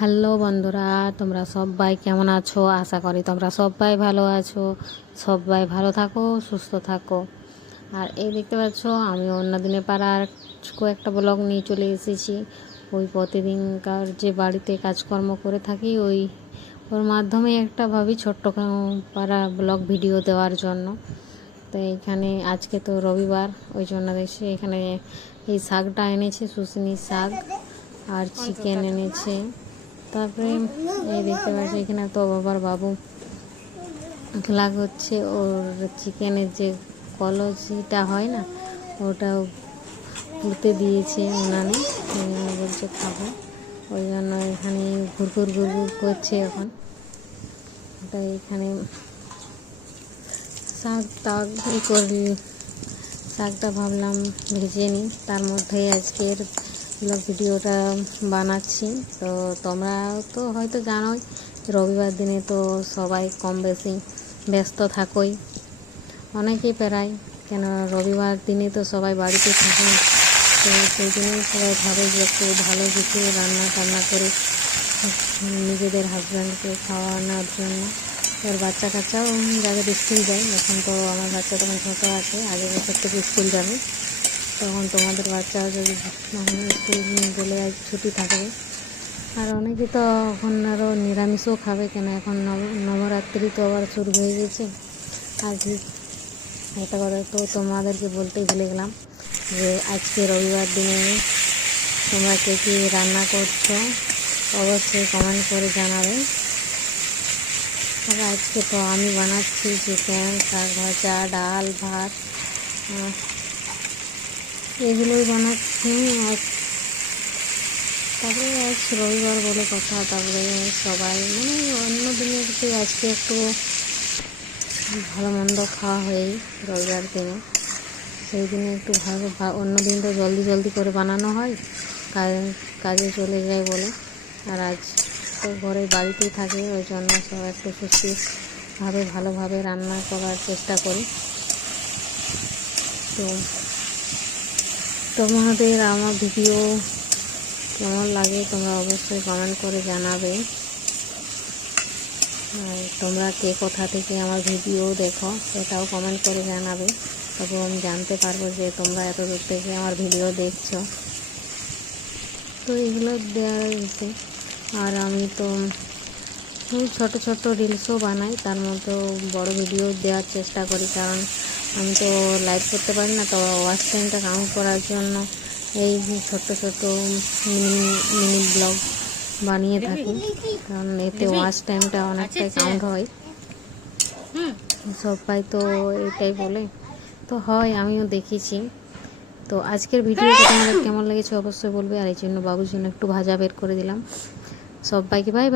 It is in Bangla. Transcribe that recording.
হ্যালো বন্ধুরা তোমরা সবাই কেমন আছো? আশা করি তোমরা সবাই ভালো আছো। সবাই ভালো থাকো সুস্থ থাকো। আর এই দেখতে পাচ্ছ আমি অন্য দিনের পাড়ার কয়েকটা ব্লগ নিয়ে চলে এসেছি। ওই প্রতিদিনকার যে বাড়িতে কাজকর্ম করে থাকি ওই ওর মাধ্যমে একটা ভাবি ছোট্ট পাড়া ব্লগ ভিডিও দেওয়ার জন্য। তো এখানে আজকে তো রবিবার ওই জন্য দেখছি এখানে এই শাকটা এনেছে শুশনি শাক আর চিকেন এনেছে। তারপরে এই দেখতে পাচ্ছি, এখানে তো বাবার বাবু। খেলা করছে ওর চিকেনের যে কলসিটা হয় না ওটা পুঁতে দিয়েছে উনানে। বলছে খাব। ওই জন্য এখানে ঘুরঘুর ঘুরঘুর করছে এখন। ওটা এখানে শাক টাক করলি। শাকটা ভাবলাম ভেজে নিই। তার মধ্যে আজকের ব্লগ ভিডিওটা বানাচ্ছি। তো তোমরা তো হয়তো জানোই, রবিবার দিনে তো সবাই কম বেশি ব্যস্ত থাকোই। অনেকেই প্রায় কেন রবিবার দিনে তো সবাই বাড়িতে থাকেন তো সেই জন্যই সবাই ভাবে যে একটু ভালো কিছু রান্না টান্না করে, নিজেদের হাজব্যান্ডকে খাওয়ানোর জন্য। এবার বাচ্চা কাচ্চাও যাদের স্কুল যায়, এখন তো আমার বাচ্চা তখন ছোটো আছে, আগের বছর থেকে স্কুল যাবে। তখন তোমাদের বাচ্চা যদি স্কুল গেলে আর ছুটি থাকবে। আর অনেকে তো এখন আরও নিরামিষও খাবে কেন? এখন নব, নবরাত্রি তো আবার শুরু হয়ে গেছে। আজকে একটা কথা তো তোমাদেরকে বলতেই ভুলে গেলাম যে আজকে রবিবার দিনে তোমরা কে কী রান্না করছ অবশ্যই কমেন্ট করে জানাবে। আর আজকে তো আমি বানাচ্ছি চিকেন, শাক ভাজা, ডাল, ভাত এগুলোই বানাচ্ছি আর তারপরে আজ রবিবার বলে কথা, তারপরে সবাই মানে অন্য দিনের থেকে আজকে একটু ভালো মন্দ খাওয়া হয়েই রবিবার দিনে, সেই দিনে একটু ভালো অন্য দিন তো জলদি জলদি করে বানানো হয় কাজে চলে যায় বলে। আর আজ তো ঘরে বাড়িতেই থাকে, ওই জন্য সব একটু সুস্থভাবে, ভালোভাবে রান্না করার চেষ্টা করি। তো তোমাদের আমার ভিডিও কেমন লাগে তোমরা অবশ্যই কমেন্ট করে জানাবে। আর তোমরা কে কোথা থেকে আমার ভিডিও দেখো সেটাও কমেন্ট করে জানাবে। তবে আমি জানতে পারব যে তোমরা এত দূর থেকে আমার ভিডিও দেখছ। তো এগুলো দেওয়া হয়েছে। আর আমি তো ছোটো ছোটো রিলসও বানাই তার মধ্যেও বড় ভিডিও দেওয়ার চেষ্টা করি কারণ আমি তো লাইভ করতে পারি না তো ওয়াচ টাইমটা কাউন্ট করার জন্য এই ছোট্ট ছোট মিনি ব্লগ বানিয়ে থাকি কারণ এতে ওয়াচ টাইমটা অনেকটাই কাউন্ট হয়। সবাই তো এটাই বলে। তো হয় আমিও দেখেছি। তো আজকের ভিডিওটা তোমাদের কেমন লেগেছে অবশ্যই বলবে আর এই জন্য বাবুর জন্য একটু ভাজা বের করে দিলাম। সবাইকে বাই বাই